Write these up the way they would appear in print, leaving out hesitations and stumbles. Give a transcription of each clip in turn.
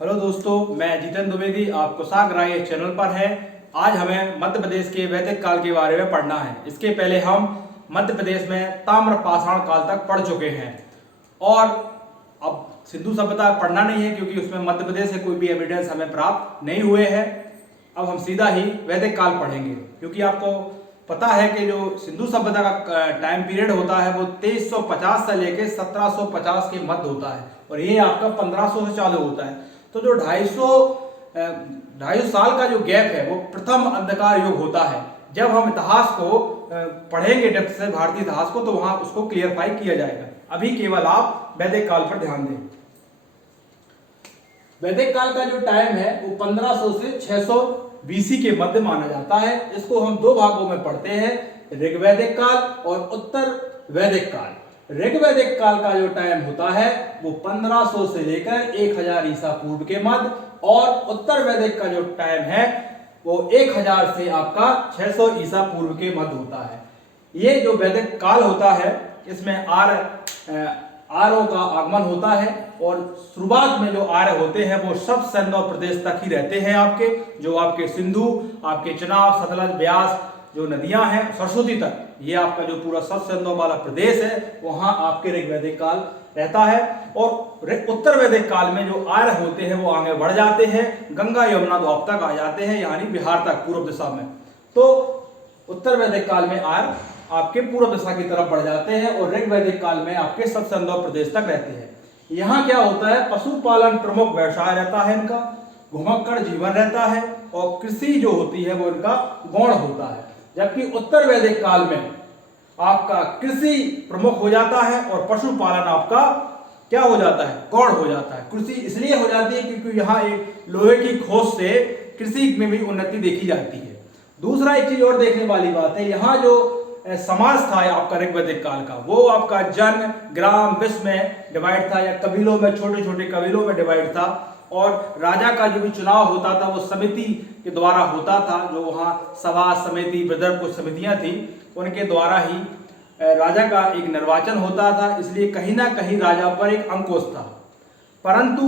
Hello दोस्तों, मैं जितेंद्र द्विवेदी आपको स्वागत है चैनल पर है। आज हमें मध्य प्रदेश के वैदिक काल के बारे में पढ़ना है। इसके पहले हम मध्य प्रदेश में ताम्र पाषाण काल तक पढ़ चुके हैं और अब सिंधु सभ्यता पढ़ना नहीं है क्योंकि उसमें मध्य प्रदेश से कोई भी एविडेंस हमें प्राप्त नहीं हुए हैं। अब हम सीधा ही वैदिक काल पढ़ेंगे क्योंकि आपको पता है कि जो सिंधु सभ्यता का टाइम पीरियड होता है वो 2350 से लेकर 1750 के मध्य होता है और ये आपका 1500 से चालू होता है। तो जो 250 साल का जो गैप है वो प्रथम अंधकार युग होता है। जब हम इतिहास को पढ़ेंगे डेप्थ से भारतीय इतिहास को तो वहां उसको क्लियरफाई किया जाएगा। अभी केवल आप वैदिक काल पर ध्यान दें। वैदिक काल का जो टाइम है वो 1500 से 600 बीसी के मध्य माना जाता है। इसको हम दो भागों में पढ़ते हैं, ऋग्वैदिक काल और उत्तर वैदिक काल। ऋग्वैदिक काल का जो टाइम होता है वो 1500 से लेकर 1000 ईसा पूर्व के मध्य और उत्तर वैदिक का जो टाइम है वो 1000 से आपका 600 ईसा पूर्व के मध्य होता है। ये जो वैदिक काल होता है इसमें आर्यों का आगमन होता है और शुरुआत में जो आर्य होते हैं वो सब सैंधव प्रदेश तक ही रहते हैं। आपके जो आपके सिंधु, आपके चिनाब, सतलज, ब्यास जो नदियां हैं, सरस्वती तक, ये आपका जो पूरा सब सैंधव वाला प्रदेश है वहां आपके ऋग्वैदिक काल रहता है। और उत्तर वैदिक काल में जो आर्य होते हैं वो आगे बढ़ जाते हैं, गंगा यमुना द्वीप तक आ जाते हैं, यानी बिहार तक पूर्व दिशा में। तो उत्तर वैदिक काल में आर्य आपके पूर्व दिशा की तरफ बढ़ जाते हैं और ऋग्वैदिक काल में आपके सब सैंधव प्रदेश तक रहते हैं। यहाँ क्या होता है, पशुपालन प्रमुख व्यवसाय रहता है इनका, घुमक्कड़ जीवन रहता है और कृषि जो होती है वो इनका गौण होता है। जबकि उत्तर वैदिक काल में आपका कृषि प्रमुख हो जाता है और पशुपालन आपका क्या हो जाता है, गौण हो जाता है। कृषि इसलिए हो जाती है क्योंकि यहाँ एक लोहे की खोज से कृषि में भी उन्नति देखी जाती है। दूसरा एक चीज और देखने वाली बात है, यहाँ जो समाज था आपका ऋग्वैदिक काल का वो आपका जन, ग्राम, विश्व में डिवाइड था या कबीलों में, छोटे छोटे कबीलों में डिवाइड था। और राजा का जो भी चुनाव होता था वो समिति के द्वारा होता था। जो वहाँ सभा समिति, ब्रदर कुछ समितियां थी, उनके द्वारा ही राजा का एक निर्वाचन होता था। इसलिए कहीं ना कहीं राजा पर एक अंकुश था। परंतु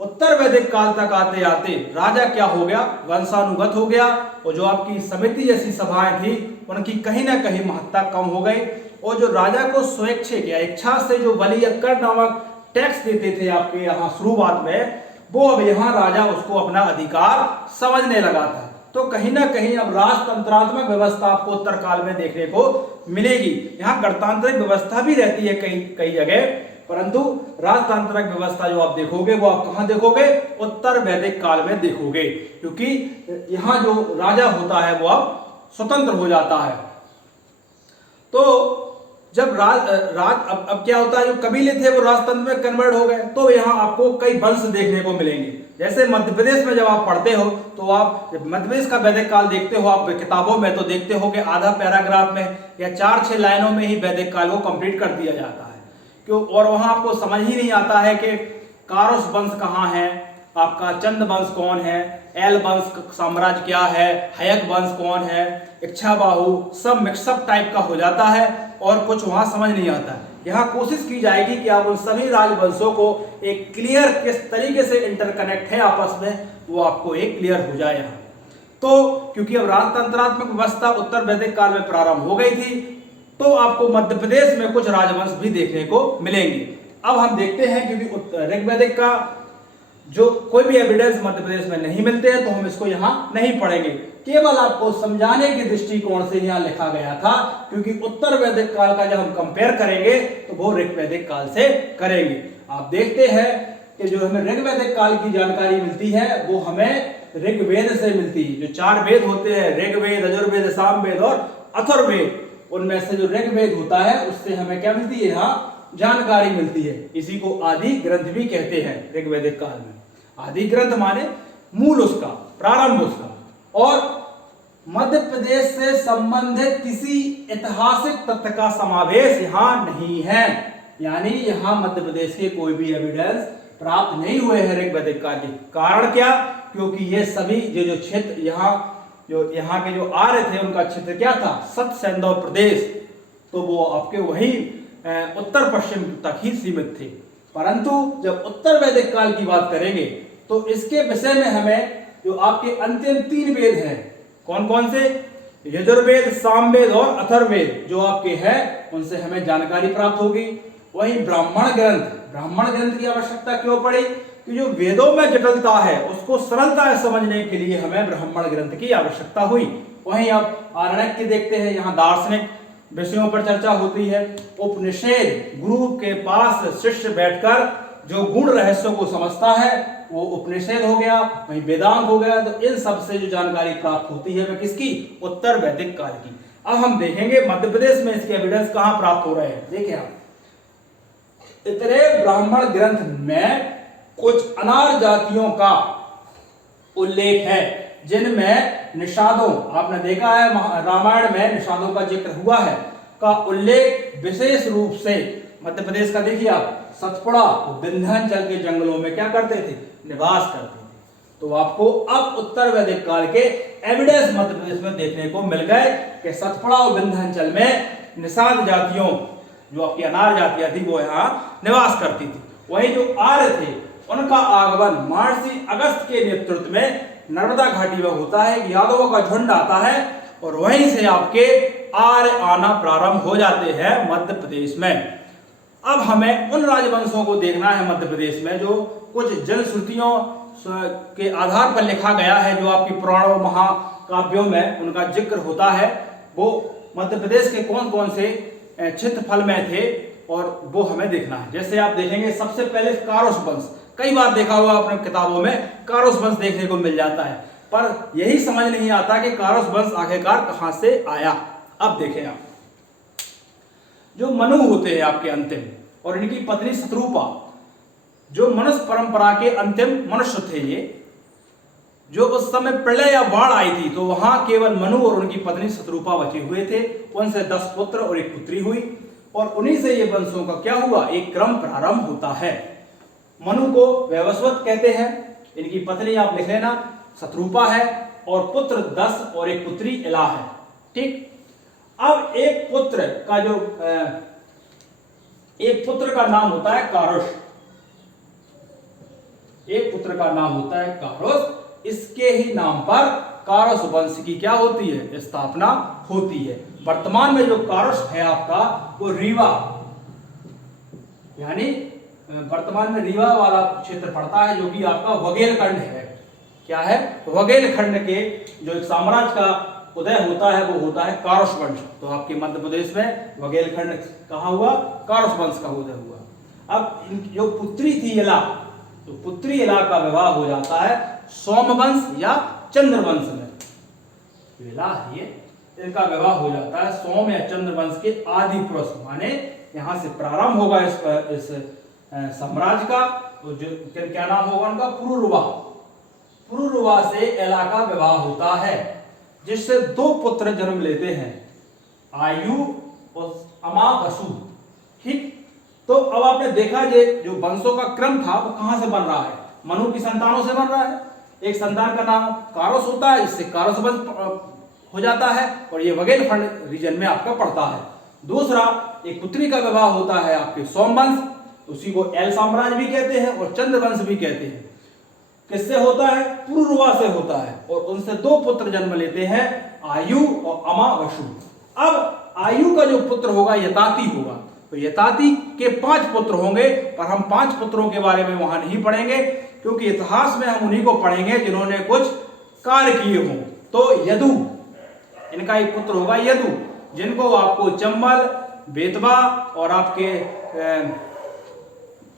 उत्तर वैदिक काल तक आते आते राजा क्या हो गया, वंशानुगत हो गया और जो आपकी समिति जैसी सभाएं थी उनकी कहीं ना कहीं महत्ता कम हो गई। और जो राजा को स्वैच्छिक या इच्छा से जो वलीयकर नामक टैक्स देते थे आपके यहाँ शुरुआत में, वो अब यहाँ राजा उसको अपना अधिकार समझने लगा था। तो कहीं ना कहीं अब राजतंत्रात्मक व्यवस्था आपको उत्तर काल में देखने को मिलेगी। यहाँ गणतांत्रिक व्यवस्था भी रहती है कई जगह, परंतु राजतांत्रिक व्यवस्था जो आप देखोगे वो आप कहां देखोगे, उत्तर वैदिक काल में देखोगे, क्योंकि यहाँ जो राजा होता है वो अब स्वतंत्र हो जाता है। तो जब अब क्या होता है, जो कबीले थे वो राजतंत्र में कन्वर्ट हो गए। तो यहाँ आपको कई वंश देखने को मिलेंगे। जैसे मध्य प्रदेश में जब आप पढ़ते हो तो आप मध्य प्रदेश का वैदिक काल देखते हो, आप किताबों में तो देखते हो कि आधा पैराग्राफ में या 4-6 लाइनों में ही वैदिक काल को कंप्लीट कर दिया जाता है। क्यों? और वहां आपको समझ ही नहीं आता है कि कारोस वंश कहाँ है, आपका चंद वंश कौन है, एल वंश साम्राज्य क्या है, हयक वंश कौन है, इच्छाबाहु, सब मिक्सअप टाइप का हो जाता है और कुछ वहां समझ नहीं आता है। यहाँ कोशिश की जाएगी कि आप उन सभी राजवंशों को एक क्लियर किस तरीके से इंटरकनेक्ट है आपस में, वो आपको एक क्लियर हो जाए यहाँ। तो क्योंकि अब राजतंत्रात्मक व्यवस्था उत्तर वैदिक काल में प्रारंभ हो गई थी तो आपको मध्य प्रदेश में कुछ राजवंश भी देखने को मिलेंगे। अब हम देखते हैं, क्योंकि ऋग्वैदिक का जो कोई भी एविडेंस मध्य प्रदेश में नहीं मिलते हैं तो हम इसको यहाँ नहीं पढ़ेंगे। केवल आपको समझाने के दृष्टिकोण से यहाँ लिखा गया था, क्योंकि उत्तर वैदिक काल का जब हम कंपेयर करेंगे तो वो ऋग्वैदिक काल से करेंगे। आप देखते हैं कि जो हमें ऋग्वैदिक काल की जानकारी मिलती है वो हमें ऋग्वेद से मिलती है। जो 4 वेद होते हैं, ऋग्वेद, यजुर्वेद, सामवेद और अथर्ववेद, उनमें से जो ऋग्वेद होता है उससे हमें क्या मिलती है, यहाँ जानकारी मिलती है। इसी को आदि ग्रंथ भी कहते हैं ऋग्वैदिक काल में। आदि ग्रंथ माने मूल उसका, प्रारंभ उसका। और मध्य प्रदेश से संबंधित किसी ऐतिहासिक तथ्य का समावेश यहाँ नहीं है, यानी यहाँ मध्य प्रदेश के कोई भी एविडेंस प्राप्त नहीं हुए हैं ऋग्वैदिक काल के। कारण क्या? क्योंकि ये सभी जो क्षेत्र यहाँ के जो आर्य थे उनका क्षेत्र क्या था, सत सैंधव प्रदेश, तो वो आपके वही उत्तर पश्चिम तक ही सीमित थे। परंतु जब उत्तर वैदिक काल की बात करेंगे तो इसके विषय में हमें जो आपके अंतिम 3 वेद हैं, कौन कौन से, यजुर्वेद, सामवेद और अथर्ववेद जो आपके हैं, उनसे हमें जानकारी प्राप्त होगी। वहीं ब्राह्मण ग्रंथ की आवश्यकता क्यों पड़ी, कि जो वेदों में जटिलता है उसको सरलता से समझने के लिए हमें ब्राह्मण ग्रंथ की आवश्यकता हुई। वहीं आप आरण्यक देखते हैं, यहाँ दार्शनिक विषयों पर चर्चा होती है। उपनिषद, गुरु के पास शिष्य बैठकर जो गूढ़ रहस्यों को समझता है वो उपनिषद हो गया, वहीं वेदांत हो गया। तो इन सब से जो जानकारी प्राप्त होती है वह किसकी, उत्तर वैदिक काल की। अब हम देखेंगे मध्य प्रदेश में इसके एविडेंस कहां प्राप्त हो रहे हैं। देखिए आप, इतने ब्राह्मण ग्रंथ में कुछ अनार जातियों का उल्लेख है, जिनमें निषादों, आपने देखा है रामायण में निषादों का जिक्र हुआ है, का उल्लेख विशेष रूप से मध्य प्रदेश का। देखिए आप, सतपुड़ा विंध्याचल के जंगलों में क्या करते थे, निवास करते थे। तो आपको अब उत्तर वैदिक काल के एविडेंस मध्य प्रदेश में देखने को मिल गए कि सतपुड़ा और विंध्याचल में निषाद जातियों, जो आपकी अनार जातियां थी, वो यहाँ निवास करती थी। वहीं जो आर्य थे उनका आगमन महर्षि अगस्त के नेतृत्व में नर्मदा घाटी में होता है। यादवों का झुंड आता है और वहीं से आपके आर्य आना प्रारंभ हो जाते हैं मध्य प्रदेश में। अब हमें उन राजवंशों को देखना है मध्य प्रदेश में जो कुछ जनश्रुतियों के आधार पर लिखा गया है, जो आपकी पुराणों महाकाव्यों में उनका जिक्र होता है। वो मध्य प्रदेश के कौन कौन से क्षेत्रफल में थे और वो हमें देखना है। जैसे आप देखेंगे, सबसे पहले कारोश वंश, कई बार देखा हुआ अपने किताबों में कारोश वंश देखने को मिल जाता है, पर यही समझ नहीं आता कि कारोश वंश आखिरकार कहां से आया। अब देखें आप, जो मनु होते हैं आपके अंतिम, और इनकी पत्नी शत्रुपा, जो मनुष्य परंपरा के अंतिम मनुष्य थे, ये जो उस समय प्रलय या बाढ़ आई थी तो वहां केवल मनु और उनकी पत्नी शत्रुपा बचे हुए थे। उनसे 10 पुत्र और 1 पुत्री हुई, और उन्हीं से ये वंशों का क्या हुआ, एक क्रम प्रारंभ होता है। मनु को वैवस्वत कहते हैं, इनकी पत्नी आप लिख लेना शत्रुपा है, और पुत्र 10 और 1 पुत्री इला है। ठीक, अब एक पुत्र का नाम होता है कारुष, एक पुत्र का नाम होता है कारुष। इसके ही नाम पर कारुष वंश की क्या होती है, स्थापना होती है। वर्तमान में जो कारुष है आपका, वो रीवा, यानी वर्तमान में रीवा वाला क्षेत्र पड़ता है, जो कि आपका वघेलखंड है। क्या है, वघेलखंड के जो एक साम्राज्य का उदय होता है वो होता है कारुष वंश। तो आपके मध्य प्रदेश में वघेलखंड कहाँ हुआ, कारुष वंश का उदय हुआ। अब जो पुत्री थी इला, तो पुत्री इला का विवाह हो जाता है सोमवंश या चंद्रवंश में। इला ये, इनका विवाह हो जाता है सोम या चंद्रवंश के आदि पुरुष, माने यहां से प्रारंभ होगा इस साम्राज्य का। तो जो क्या नाम होगा उनका, पुरुरवा। पुरुरवा से इला का विवाह होता है, जिससे 2 पुत्र जन्म लेते हैं, आयु और अमावसु। ठीक, तो अब आपने देखा जो वंशों का क्रम था वो कहां से बन रहा है, मनु की संतानों से बन रहा है। एक संतान का नाम कारोस होता है, जिससे कारोस वंश हो जाता है, और ये वघेलखंड रीजन में आपका पड़ता है। दूसरा, एक पुत्री का विवाह होता है आपके सोमवंश, उसी को एल साम्राज्य भी कहते हैं और चंद्रवंश भी कहते हैं। किससे होता है, पुरुरवा से होता है, और उनसे 2 पुत्र जन्म लेते हैं, आयु और अमावसु। अब आयु का जो पुत्र होगा यताति होगा, तो यताति के 5 पुत्र होंगे, पर हम 5 पुत्रों के बारे में वहां नहीं पढ़ेंगे, क्योंकि इतिहास में हम उन्हीं को पढ़ेंगे जिन्होंने कुछ कार्य किए हों। तो यदु, इनका एक पुत्र होगा यदु, जिनको आपको चंबल, बेतवा और आपके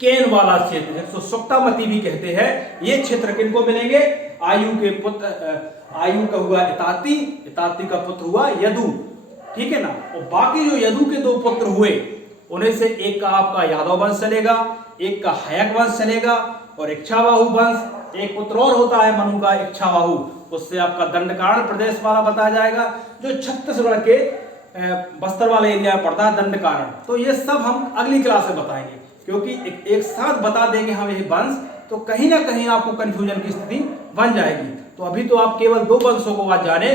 केन वाला क्षेत्र, जिसको सुक्तामती भी कहते हैं, ये क्षेत्र किनको मिलेंगे, आयु के पुत्र, आयु का हुआ इताति, इताति का पुत्र हुआ यदु। ठीक है ना। और बाकी जो यदु के 2 पुत्र हुए, उन्हें से एक का आपका यादव वंश चलेगा, एक का हयक वंश चलेगा, और इच्छावाहु वंश। एक पुत्र और होता है मनु का, इच्छावाहु, उससे आपका दंडकारण प्रदेश वाला बताया जाएगा, जो छत्तीसगढ़ के बस्तर वाले एरिया में पड़ता है, दंडकारण। तो ये सब हम अगली क्लास में बताएंगे, क्योंकि एक साथ बता देंगे हम ये वंश, तो कहीं ना कहीं आपको कंफ्यूजन की स्थिति बन जाएगी। तो अभी तो आप केवल 2 वंशों को आज जाने,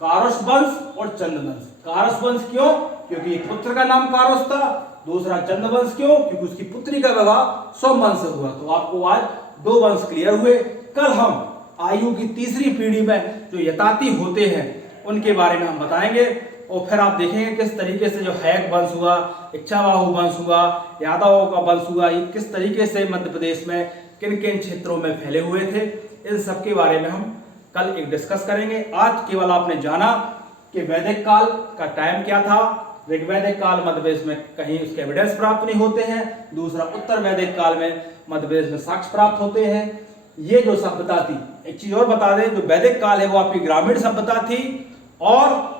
कारुष वंश और चंद्रवंश। कारुष वंश क्यों, क्योंकि एक पुत्र का नाम कारुष था। दूसरा चंद्रवंश क्यों, क्योंकि उसकी पुत्री का विवाह सोमवंश से हुआ। तो आपको आज दो वंश क्लियर हुए। कल हम आयु की तीसरी पीढ़ी में जो यताति होते हैं उनके बारे में हम बताएंगे, और फिर आप देखेंगे किस तरीके से जो हैक वंश हुआ, इच्छावाहु वंश हुआ, यादवों का वंश हुआ, ये किस तरीके से मध्य प्रदेश में किन किन क्षेत्रों में फैले हुए थे, इन सब के बारे में हम कल एक डिस्कस करेंगे। आज केवल आपने जाना कि वैदिक काल का टाइम क्या था, ऋग्वैदिक काल मध्य प्रदेश में कहीं उसके एविडेंस प्राप्त नहीं होते हैं, दूसरा उत्तर वैदिक काल में मध्य प्रदेश में साक्ष्य प्राप्त होते हैं। ये जो सभ्यता थी, एक चीज और बता दें, जो वैदिक काल है वो आपकी ग्रामीण सभ्यता थी और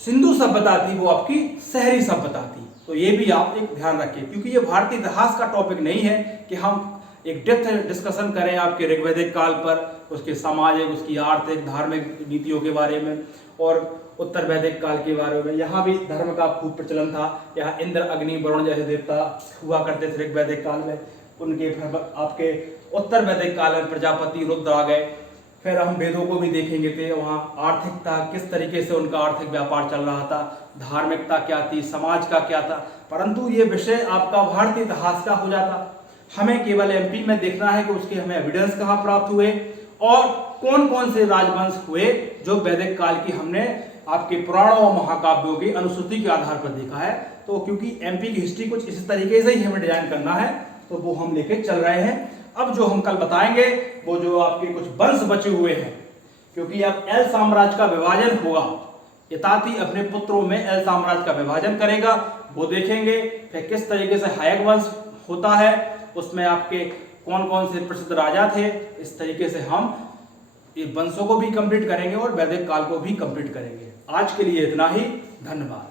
सिंधु सभ्यता थी वो आपकी शहरी सभ्यता थी। तो ये भी आप एक ध्यान रखें, क्योंकि ये भारतीय इतिहास का टॉपिक नहीं है कि हम एक डेप्थ डिस्कशन करें आपके ऋग्वैदिक काल पर, उसके सामाजिक, उसकी आर्थिक, धार्मिक नीतियों के बारे में, और उत्तर वैदिक काल के बारे में। यहाँ भी धर्म का खूब प्रचलन था, यहाँ इंद्र, अग्नि, वरुण जैसे देवता हुआ करते थे ऋग्वैदिक काल में। उनके आपके उत्तर वैदिक काल में प्रजापति, रुद्र आ गए। फिर हम वेदों को भी देखेंगे थे, वहाँ आर्थिकता किस तरीके से उनका आर्थिक व्यापार चल रहा था, धार्मिकता क्या थी, समाज का क्या था। परंतु ये विषय आपका भारतीय इतिहास का हो जाता, हमें केवल एमपी में देखना है कि उसके हमें एविडेंस कहाँ प्राप्त हुए और कौन कौन से राजवंश हुए जो वैदिक काल की हमने आपके पुराणों और महाकाव्यों की अनुसूची के आधार पर देखा है। तो क्योंकि एमपी की हिस्ट्री कुछ इसी तरीके से ही हमें डिजाइन करना है, तो वो हम लेके चल रहे हैं। अब जो हम कल बताएंगे वो जो आपके कुछ वंश बचे हुए हैं, क्योंकि अब एल साम्राज्य का विभाजन होगा, यताति अपने पुत्रों में एल साम्राज्य का विभाजन करेगा, वो देखेंगे। फिर किस तरीके से हायक वंश होता है, उसमें आपके कौन कौन से प्रसिद्ध राजा थे, इस तरीके से हम वंशों को भी कंप्लीट करेंगे और वैदिक काल को भी कंप्लीट करेंगे। आज के लिए इतना ही, धन्यवाद।